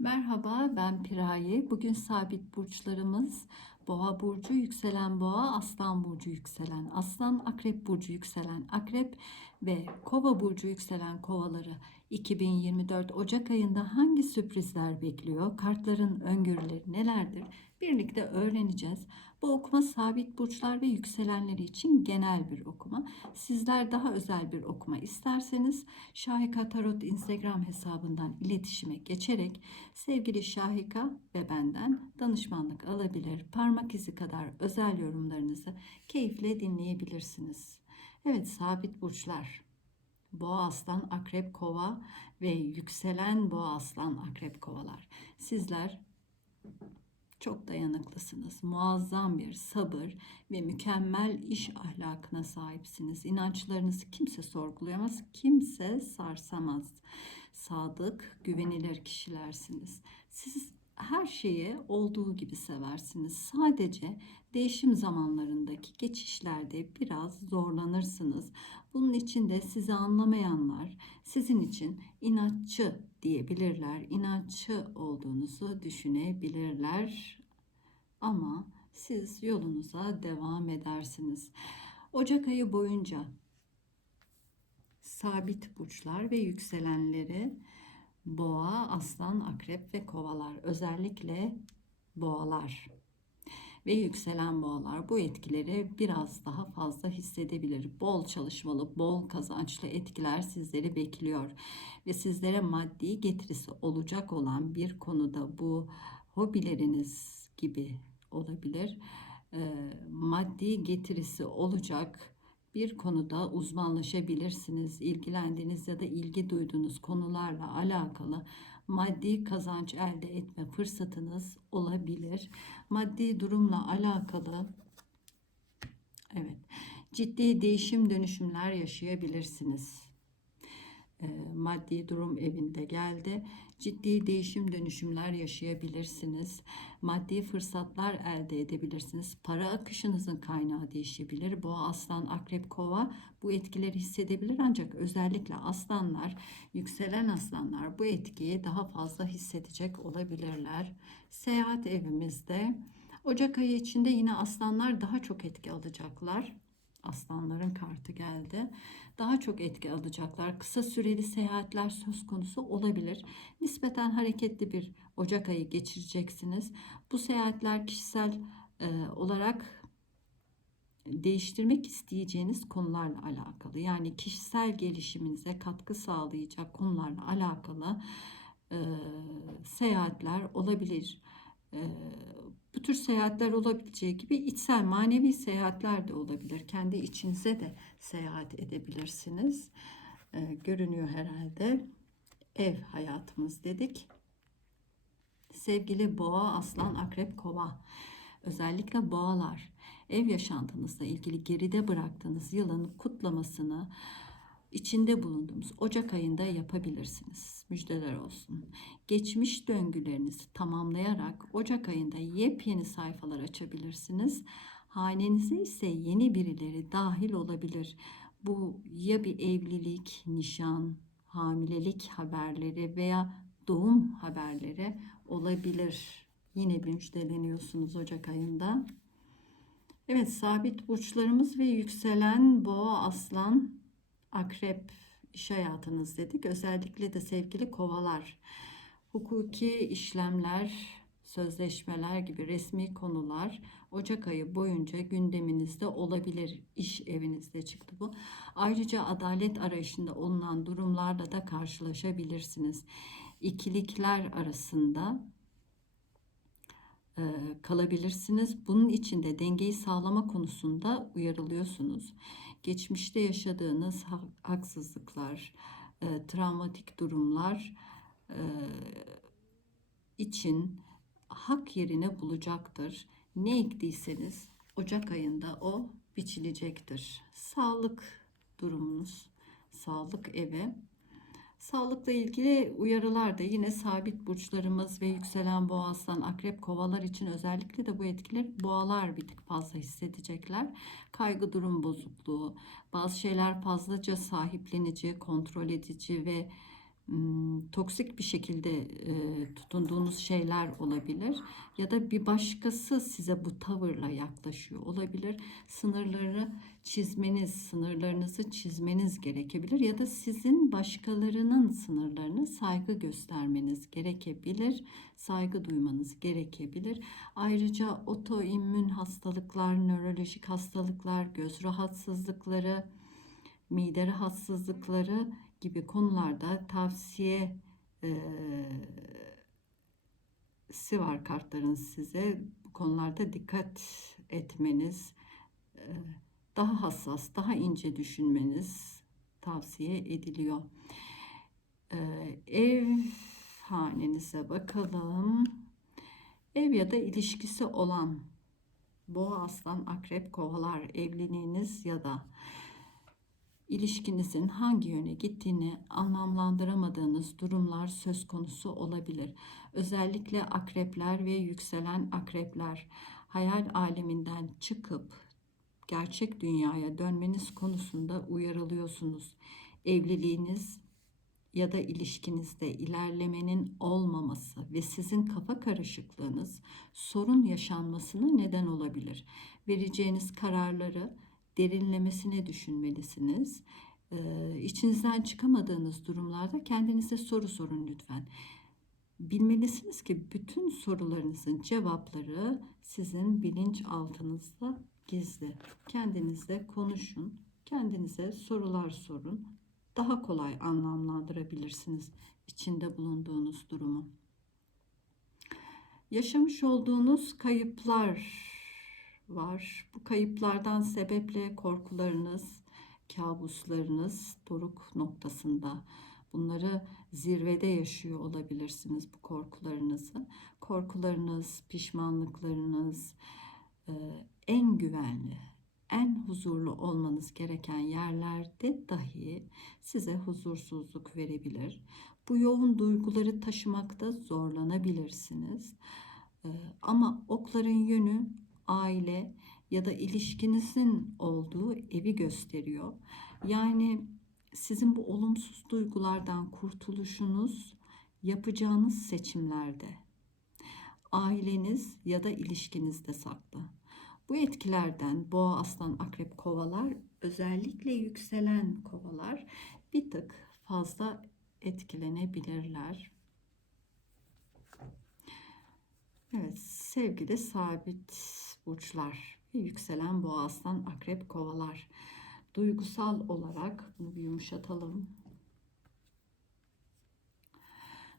Merhaba, ben Piraye. Bugün sabit burçlarımız Boğa burcu, yükselen Boğa, Aslan burcu, yükselen Aslan, Akrep burcu, yükselen Akrep ve Kova burcu, yükselen Kovaları 2024 Ocak ayında hangi sürprizler bekliyor? Kartların öngörüleri nelerdir? Birlikte öğreneceğiz. Bu okuma sabit burçlar ve yükselenleri için genel bir okuma. Sizler daha özel bir okuma isterseniz Şahika Tarot Instagram hesabından iletişime geçerek sevgili Şahika ve benden danışmanlık alabilir. Parmak izi kadar özel yorumlarınızı keyifle dinleyebilirsiniz. Evet sabit burçlar. Boğa aslan, akrep kova ve yükselen boğa aslan, akrep kovalar. Sizler çok dayanıklısınız. Muazzam bir sabır ve mükemmel iş ahlakına sahipsiniz. İnançlarınızı kimse sorgulayamaz, kimse sarsamaz. Sadık, güvenilir kişilersiniz. Siz her şeyi olduğu gibi seversiniz. Sadece değişim zamanlarındaki geçişlerde biraz zorlanırsınız. Bunun için de sizi anlamayanlar sizin için inatçı diyebilirler. İnatçı olduğunuzu düşünebilirler. Ama siz yolunuza devam edersiniz. Ocak ayı boyunca sabit burçlar ve yükselenleri boğa, aslan, akrep ve kovalar. Özellikle boğalar ve yükselen boğalar bu etkileri biraz daha fazla hissedebilir. Bol çalışmalı, bol kazançlı etkiler sizleri bekliyor ve sizlere maddi getirisi olacak olan bir konuda bu hobileriniz gibi olabilir. Maddi getirisi olacak bir konuda uzmanlaşabilirsiniz. İlgilendiğiniz ya da ilgi duyduğunuz konularla alakalı maddi kazanç elde etme fırsatınız olabilir. Maddi durumla alakalı evet ciddi değişim dönüşümler yaşayabilirsiniz. E, maddi durum evinde geldi. Ciddi değişim dönüşümler yaşayabilirsiniz. Maddi fırsatlar elde edebilirsiniz. Para akışınızın kaynağı değişebilir. Bu aslan, akrep, kova bu etkileri hissedebilir ancak özellikle aslanlar, yükselen aslanlar bu etkiyi daha fazla hissedecek olabilirler. Seyahat evimizde Ocak ayı içinde yine aslanlar daha çok etki alacaklar. Aslanların kartı geldi. Daha çok etki alacaklar. Kısa süreli seyahatler söz konusu olabilir. Nispeten hareketli bir Ocak ayı geçireceksiniz. Bu seyahatler kişisel e, olarak değiştirmek isteyeceğiniz konularla alakalı. Yani kişisel gelişiminize katkı sağlayacak konularla alakalı e, seyahatler olabilir. E, bu tür seyahatler olabileceği gibi içsel manevi seyahatler de olabilir. Kendi içinize de seyahat edebilirsiniz. Ee, görünüyor herhalde. Ev hayatımız dedik. Sevgili boğa, aslan, akrep, kova. Özellikle boğalar ev yaşantınızla ilgili geride bıraktığınız yılın kutlamasını içinde bulunduğumuz Ocak ayında yapabilirsiniz. Müjdeler olsun. Geçmiş döngülerinizi tamamlayarak Ocak ayında yepyeni sayfalar açabilirsiniz. Hanenize ise yeni birileri dahil olabilir. Bu ya bir evlilik, nişan, hamilelik haberleri veya doğum haberleri olabilir. Yine bir müjdeleniyorsunuz Ocak ayında. Evet sabit burçlarımız ve yükselen boğa aslan akrep iş hayatınız dedik. Özellikle de sevgili kovalar. Hukuki işlemler, sözleşmeler gibi resmi konular Ocak ayı boyunca gündeminizde olabilir. İş evinizde çıktı bu. Ayrıca adalet arayışında olunan durumlarla da karşılaşabilirsiniz. İkilikler arasında e, kalabilirsiniz. Bunun için de dengeyi sağlama konusunda uyarılıyorsunuz. Geçmişte yaşadığınız haksızlıklar, e, travmatik durumlar e, için hak yerine bulacaktır. Ne ektiyseniz Ocak ayında o biçilecektir. Sağlık durumunuz, sağlık evi Sağlıkla ilgili uyarılar da yine sabit burçlarımız ve yükselen boğa aslan akrep kovalar için özellikle de bu etkiler boğalar bir tık fazla hissedecekler. Kaygı durum bozukluğu, bazı şeyler fazlaca sahiplenici, kontrol edici ve toksik bir şekilde e, tutunduğunuz şeyler olabilir ya da bir başkası size bu tavırla yaklaşıyor olabilir. Sınırları çizmeniz, sınırlarınızı çizmeniz gerekebilir ya da sizin başkalarının sınırlarına saygı göstermeniz gerekebilir, saygı duymanız gerekebilir. Ayrıca otoimmün hastalıklar, nörolojik hastalıklar, göz rahatsızlıkları, mide rahatsızlıkları gibi konularda tavsiye si var kartların size. Bu konularda dikkat etmeniz, daha hassas, daha ince düşünmeniz tavsiye ediliyor. Ev hanenize bakalım. Ev ya da ilişkisi olan boğa, aslan, akrep, kovalar, evliliğiniz ya da ilişkinizin hangi yöne gittiğini anlamlandıramadığınız durumlar söz konusu olabilir. Özellikle akrepler ve yükselen akrepler hayal aleminden çıkıp gerçek dünyaya dönmeniz konusunda uyarılıyorsunuz. Evliliğiniz ya da ilişkinizde ilerlemenin olmaması ve sizin kafa karışıklığınız sorun yaşanmasına neden olabilir. Vereceğiniz kararları derinlemesine düşünmelisiniz. Ee, içinizden çıkamadığınız durumlarda kendinize soru sorun lütfen. Bilmelisiniz ki bütün sorularınızın cevapları sizin bilinç altınızda gizli. Kendinizle konuşun, kendinize sorular sorun. Daha kolay anlamlandırabilirsiniz içinde bulunduğunuz durumu. Yaşamış olduğunuz kayıplar var. Bu kayıplardan sebeple korkularınız, kabuslarınız doruk noktasında. Bunları zirvede yaşıyor olabilirsiniz bu korkularınızı. Korkularınız, pişmanlıklarınız e, en güvenli, en huzurlu olmanız gereken yerlerde dahi size huzursuzluk verebilir. Bu yoğun duyguları taşımakta zorlanabilirsiniz. E, ama okların yönü aile ya da ilişkinizin olduğu evi gösteriyor. Yani sizin bu olumsuz duygulardan kurtuluşunuz yapacağınız seçimlerde aileniz ya da ilişkinizde saklı. Bu etkilerden boğa, aslan, akrep, kovalar özellikle yükselen kovalar bir tık fazla etkilenebilirler. Evet sevgili sabit burçlar yükselen boğa aslan akrep kovalar. Duygusal olarak bunu bir yumuşatalım.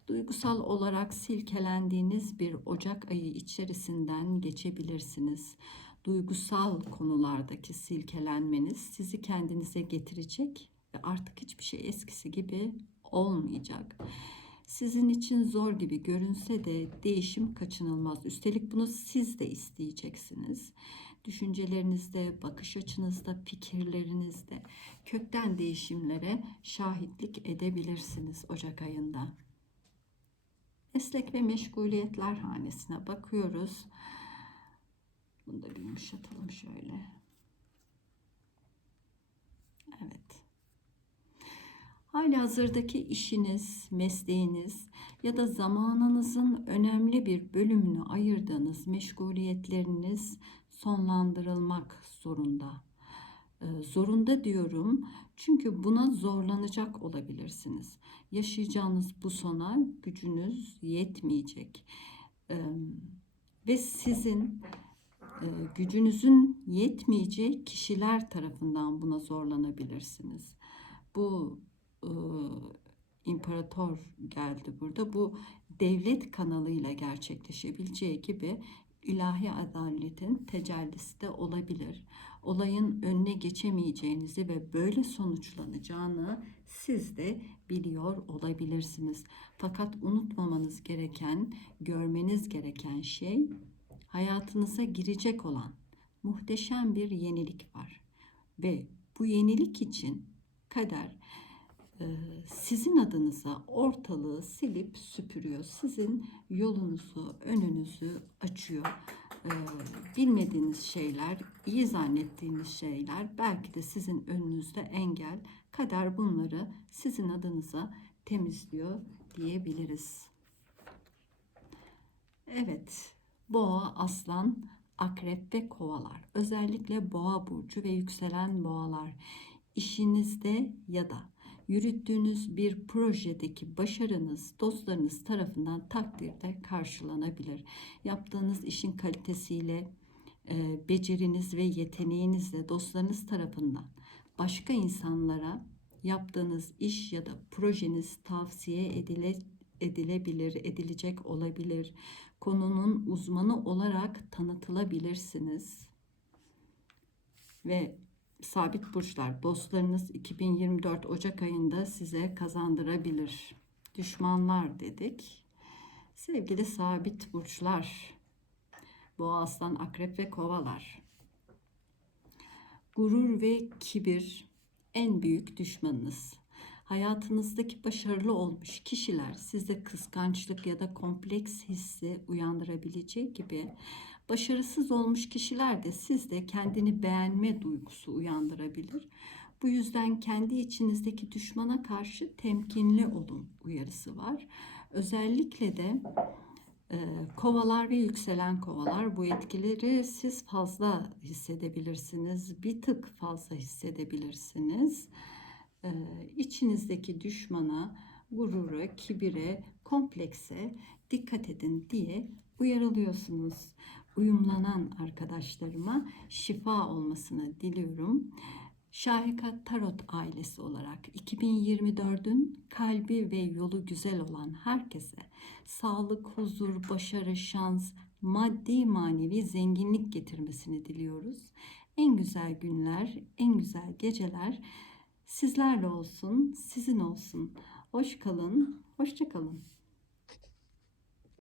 Duygusal olarak silkelendiğiniz bir Ocak ayı içerisinden geçebilirsiniz. Duygusal konulardaki silkelenmeniz sizi kendinize getirecek ve artık hiçbir şey eskisi gibi olmayacak sizin için zor gibi görünse de değişim kaçınılmaz. Üstelik bunu siz de isteyeceksiniz. Düşüncelerinizde, bakış açınızda, fikirlerinizde kökten değişimlere şahitlik edebilirsiniz Ocak ayında. Meslek ve meşguliyetler hanesine bakıyoruz. Bunu da bir yumuşatalım şöyle. Evet. Hali hazırdaki işiniz, mesleğiniz ya da zamanınızın önemli bir bölümünü ayırdığınız meşguliyetleriniz sonlandırılmak zorunda. Ee, zorunda diyorum çünkü buna zorlanacak olabilirsiniz. Yaşayacağınız bu sona gücünüz yetmeyecek. Ee, ve sizin e, gücünüzün yetmeyeceği kişiler tarafından buna zorlanabilirsiniz. Bu imparator geldi burada. Bu devlet kanalıyla gerçekleşebileceği gibi ilahi adaletin tecellisi de olabilir. Olayın önüne geçemeyeceğinizi ve böyle sonuçlanacağını siz de biliyor olabilirsiniz. Fakat unutmamanız gereken, görmeniz gereken şey hayatınıza girecek olan muhteşem bir yenilik var. Ve bu yenilik için kader sizin adınıza ortalığı silip süpürüyor. Sizin yolunuzu, önünüzü açıyor. Ee, bilmediğiniz şeyler, iyi zannettiğiniz şeyler belki de sizin önünüzde engel. Kader bunları sizin adınıza temizliyor diyebiliriz. Evet, boğa, aslan, akrep ve kovalar. Özellikle boğa burcu ve yükselen boğalar işinizde ya da yürüttüğünüz bir projedeki başarınız dostlarınız tarafından takdirde karşılanabilir. Yaptığınız işin kalitesiyle, e, beceriniz ve yeteneğinizle dostlarınız tarafından başka insanlara yaptığınız iş ya da projeniz tavsiye edile, edilebilir, edilecek olabilir. Konunun uzmanı olarak tanıtılabilirsiniz. Ve sabit burçlar dostlarınız 2024 Ocak ayında size kazandırabilir. Düşmanlar dedik. Sevgili sabit burçlar, boğa, aslan, akrep ve kovalar. Gurur ve kibir en büyük düşmanınız. Hayatınızdaki başarılı olmuş kişiler sizde kıskançlık ya da kompleks hissi uyandırabileceği gibi başarısız olmuş kişiler de sizde kendini beğenme duygusu uyandırabilir. Bu yüzden kendi içinizdeki düşmana karşı temkinli olun uyarısı var. Özellikle de e, kovalar ve yükselen kovalar bu etkileri siz fazla hissedebilirsiniz. Bir tık fazla hissedebilirsiniz. E, içinizdeki düşmana, gurura, kibire, komplekse dikkat edin diye uyarılıyorsunuz. Uyumlanan arkadaşlarıma şifa olmasını diliyorum. Şahika Tarot ailesi olarak 2024'ün kalbi ve yolu güzel olan herkese sağlık, huzur, başarı, şans, maddi manevi zenginlik getirmesini diliyoruz. En güzel günler, en güzel geceler sizlerle olsun, sizin olsun. Hoş kalın, hoşça kalın.